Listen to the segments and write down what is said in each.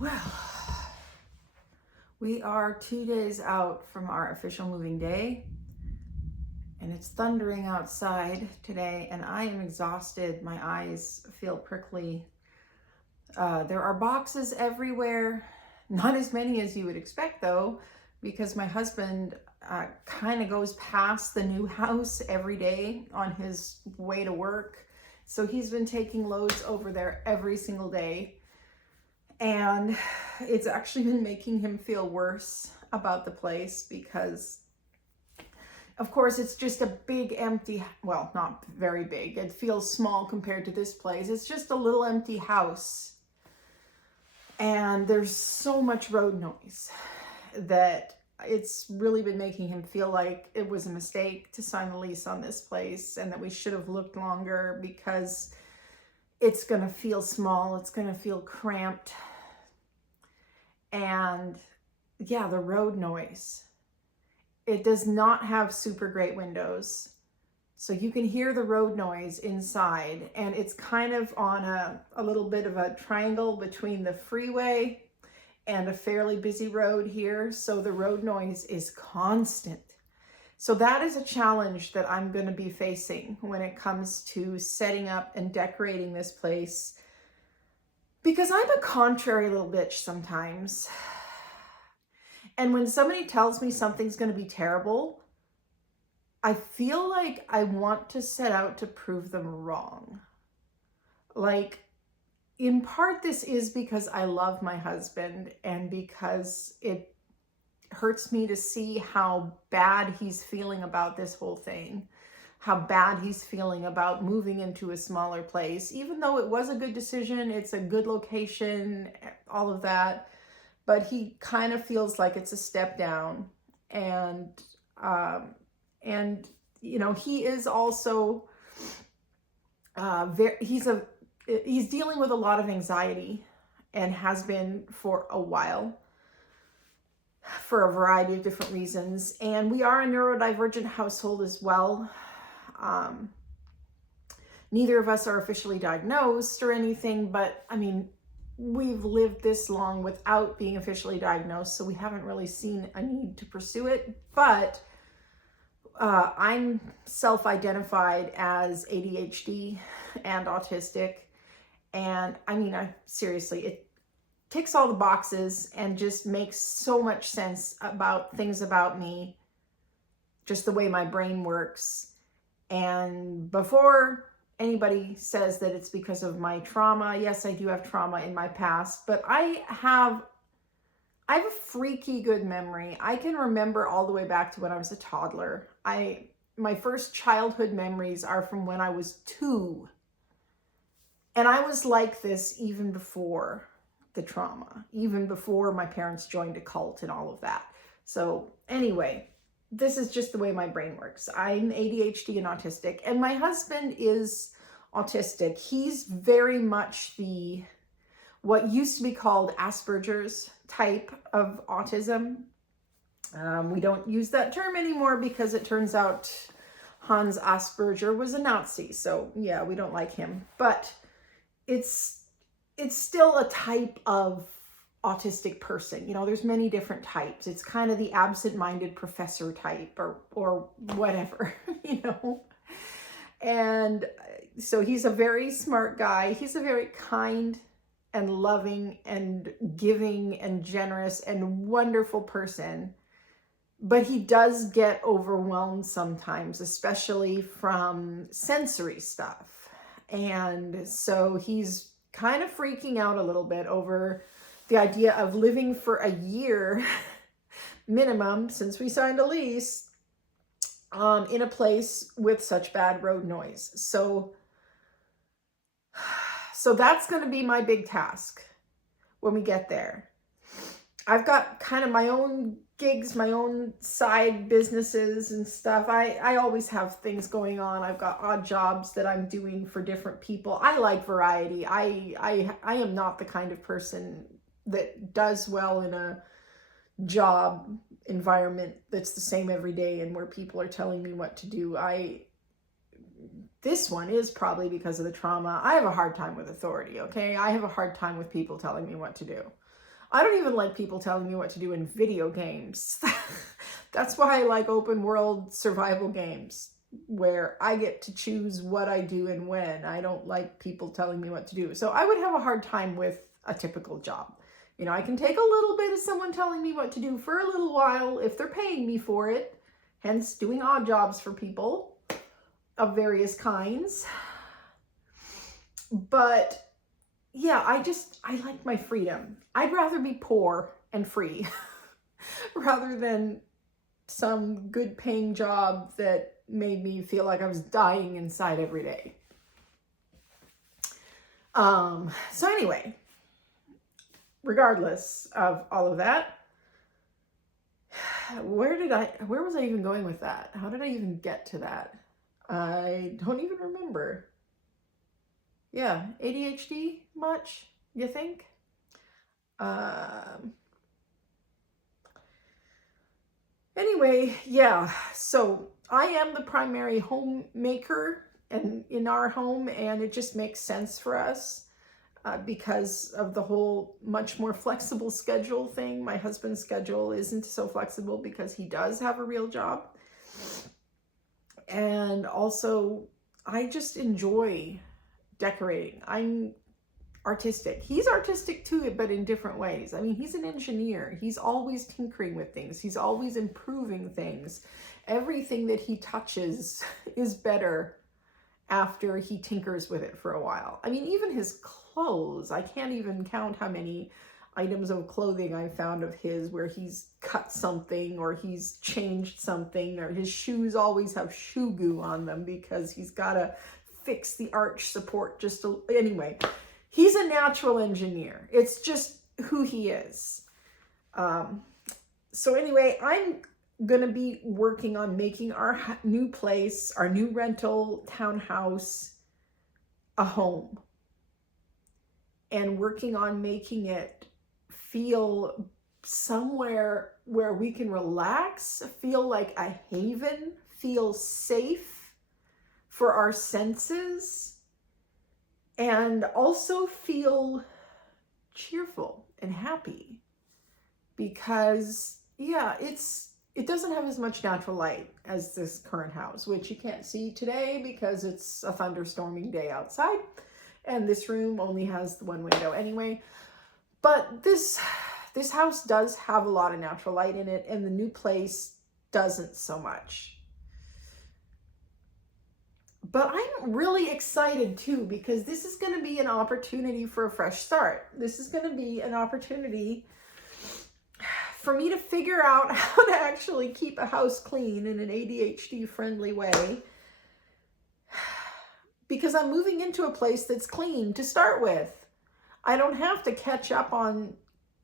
Well, we are 2 days out from our official moving day, and it's thundering outside today, and I am exhausted. My eyes feel prickly. There are boxes everywhere, not as many as you would expect, though, because my husband kind of goes past the new house every day on his way to work. So he's been taking loads over there every single day. And it's actually been making him feel worse about the place because, of course, it's just a big empty, well, not very big. It feels small compared to this place. It's just a little empty house. And there's so much road noise that it's really been making him feel like it was a mistake to sign the lease on this place and that we should have looked longer because it's going to feel small. It's going to feel cramped. And yeah, the road noise. It does not have super great windows. So you can hear the road noise inside, and it's kind of on a little bit of a triangle between the freeway and a fairly busy road here. So the road noise is constant. So that is a challenge that I'm going to be facing when it comes to setting up and decorating this place, because I'm a contrary little bitch sometimes. And when somebody tells me something's going to be terrible, I feel like I want to set out to prove them wrong. Like, in part, this is because I love my husband and because it hurts me to see how bad he's feeling about this whole thing, how bad he's feeling about moving into a smaller place. Even though it was a good decision, it's a good location, all of that, but he kind of feels like it's a step down. And you know, he is also he's dealing with a lot of anxiety and has been for a while for a variety of different reasons. And we are a neurodivergent household as well. Neither of us are officially diagnosed or anything, but I mean, we've lived this long without being officially diagnosed, so we haven't really seen a need to pursue it. But I'm self-identified as ADHD and autistic. And I mean, seriously, it ticks all the boxes and just makes so much sense about things about me, just the way my brain works. And before anybody says that it's because of my trauma, yes, I do have trauma in my past, but I have a freaky good memory. I can remember all the way back to when I was a toddler. My first childhood memories are from when I was 2. And I was like this even before the trauma, even before my parents joined a cult and all of that. So anyway, this is just the way my brain works. I'm ADHD and autistic, and my husband is autistic. He's very much what used to be called Asperger's type of autism. We don't use that term anymore because it turns out Hans Asperger was a Nazi. So yeah, we don't like him. But it's still a type of autistic person. You know, there's many different types. It's kind of the absent-minded professor type or whatever, you know. And so he's a very smart guy. He's a very kind and loving and giving and generous and wonderful person. But he does get overwhelmed sometimes, especially from sensory stuff. And so he's kind of freaking out a little bit over the idea of living for a year minimum, since we signed a lease, in a place with such bad road noise. So that's going to be my big task when we get there. I've got kind of my own gigs, my own side businesses and stuff. I always have things going on. I've got odd jobs that I'm doing for different people. I like variety. I am not the kind of person that does well in a job environment that's the same every day and where people are telling me what to do. This one is probably because of the trauma. I have a hard time with authority, okay? I have a hard time with people telling me what to do. I don't even like people telling me what to do in video games. That's why I like open world survival games, where I get to choose what I do and when. I don't like people telling me what to do. So I would have a hard time with a typical job. You know, I can take a little bit of someone telling me what to do for a little while if they're paying me for it, hence doing odd jobs for people of various kinds. But yeah, I like my freedom. I'd rather be poor and free rather than some good paying job that made me feel like I was dying inside every day. So anyway, regardless of all of that, where was I even going with that? How did I even get to that? I don't even remember. Yeah, ADHD much, you think? Anyway, yeah, so I am the primary homemaker and in our home, and it just makes sense for us because of the whole much more flexible schedule thing. My husband's schedule isn't so flexible because he does have a real job. And also, I just enjoy decorating. I'm artistic. He's artistic too, but in different ways. I mean, he's an engineer. He's always tinkering with things. He's always improving things. Everything that he touches is better after he tinkers with it for a while. I mean, even his clothes, I can't even count how many items of clothing I've found of his where he's cut something or he's changed something, or his shoes always have shoe goo on them because he's got to fix the arch support anyway. He's a natural engineer. It's just who he is. So anyway, I'm going to be working on making our new place, our new rental townhouse, a home. And working on making it feel somewhere where we can relax, feel like a haven, feel safe for our senses, and also feel cheerful and happy because, yeah, it doesn't have as much natural light as this current house, which you can't see today because it's a thunderstorming day outside, and this room only has the one window anyway. But this house does have a lot of natural light in it, and the new place doesn't so much. But I'm really excited too, because this is going to be an opportunity for a fresh start. This is going to be an opportunity for me to figure out how to actually keep a house clean in an ADHD friendly way, because I'm moving into a place that's clean to start with. I don't have to catch up on,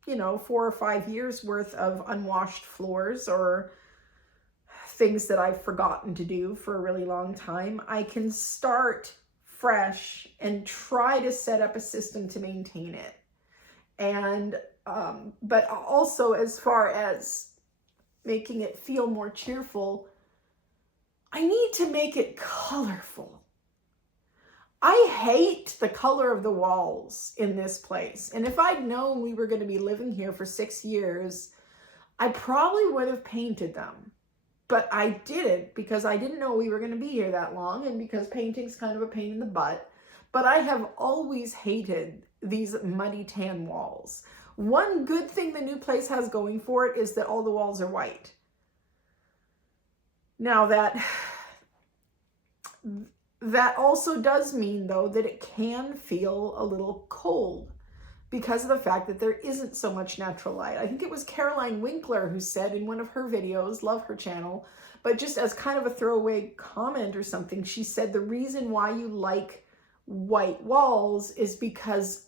4 or 5 years worth of unwashed floors or things that I've forgotten to do for a really long time. I can start fresh and try to set up a system to maintain it. And, but also as far as making it feel more cheerful, I need to make it colorful. I hate the color of the walls in this place. And if I'd known we were going to be living here for 6 years, I probably would have painted them. But I didn't, because I didn't know we were going to be here that long, and because painting's kind of a pain in the butt. But I have always hated these muddy tan walls. One good thing the new place has going for it is that all the walls are white. Now that also does mean, though, that it can feel a little cold because of the fact that there isn't so much natural light. I think it was Caroline Winkler who said in one of her videos, love her channel, but just as kind of a throwaway comment or something, she said the reason why you like white walls is because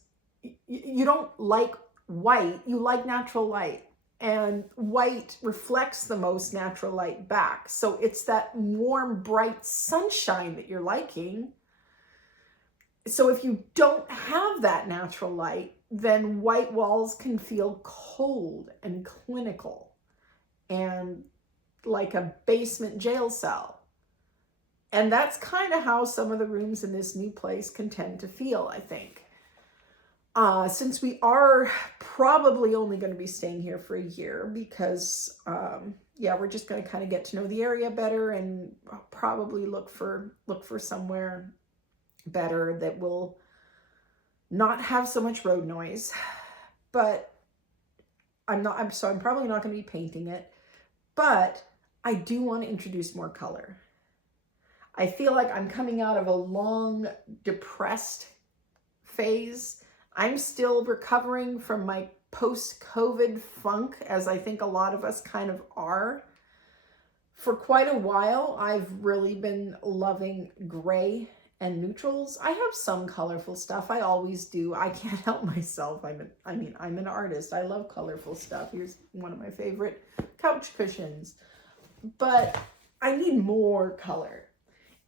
you don't like white, you like natural light. And white reflects the most natural light back. So it's that warm, bright sunshine that you're liking. So if you don't have that natural light, then white walls can feel cold and clinical and like a basement jail cell. And that's kind of how some of the rooms in this new place can tend to feel, I think. Since we are probably only going to be staying here for a year because, yeah, we're just going to kind of get to know the area better and probably look for somewhere better that will not have so much road noise. But I'm probably not going to be painting it, but I do want to introduce more color. I feel like I'm coming out of a long depressed phase. I'm still recovering from my post-COVID funk, as I think a lot of us kind of are. For quite a while, I've really been loving gray and neutrals. I have some colorful stuff. I always do. I can't help myself. I'm an artist. I love colorful stuff. Here's one of my favorite couch cushions. But I need more color.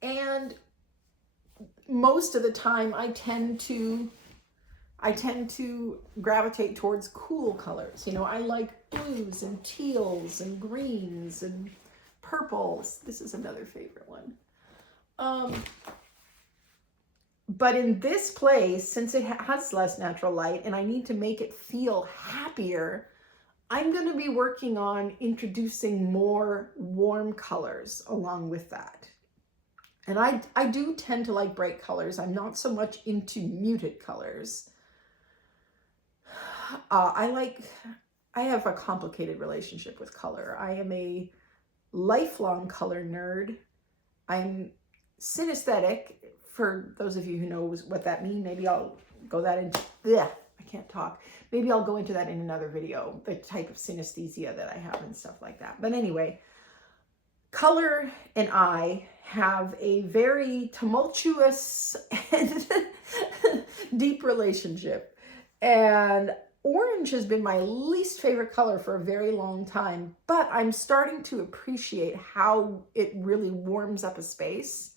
And most of the time I tend to gravitate towards cool colors. You know, I like blues and teals and greens and purples. This is another favorite one. But in this place, since it has less natural light and I need to make it feel happier, I'm going to be working on introducing more warm colors along with that. And I do tend to like bright colors. I'm not so much into muted colors. I have a complicated relationship with color. I am a lifelong color nerd. I'm synesthetic. For those of you who know what that means, maybe I'll go that into, I can't talk. Maybe I'll go into that in another video, the type of synesthesia that I have and stuff like that. But anyway, color and I have a very tumultuous and deep relationship. And orange has been my least favorite color for a very long time, but I'm starting to appreciate how it really warms up a space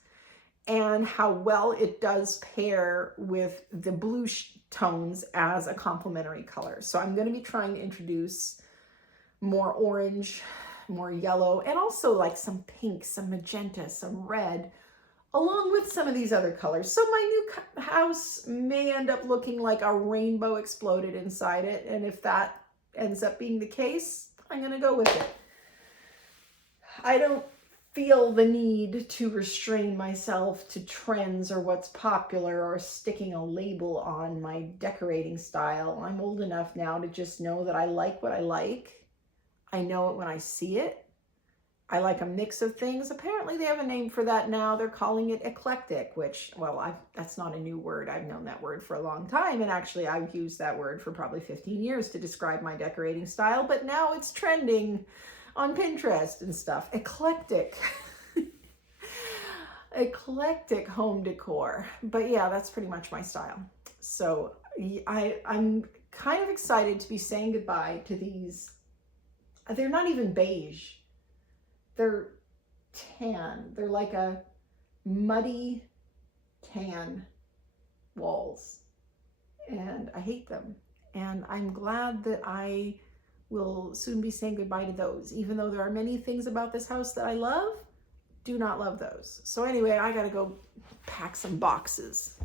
and how well it does pair with the blue tones as a complementary color. So I'm going to be trying to introduce more orange, more yellow, and also like some pink, some magenta, some red, along with some of these other colors. So my new house may end up looking like a rainbow exploded inside it. And if that ends up being the case, I'm going to go with it. I don't feel the need to restrain myself to trends or what's popular or sticking a label on my decorating style. I'm old enough now to just know that I like what I like. I know it when I see it. I like a mix of things. Apparently they have a name for that now. They're calling it eclectic, which, well, that's not a new word. I've known that word for a long time. And actually I've used that word for probably 15 years to describe my decorating style, but now it's trending on Pinterest and stuff. Eclectic. Eclectic home decor. But yeah, that's pretty much my style. So I'm kind of excited to be saying goodbye to these. They're not even beige. They're tan. They're like a muddy tan walls. And I hate them. And I'm glad that I will soon be saying goodbye to those. Even though there are many things about this house that I love, do not love those. So anyway, I gotta go pack some boxes.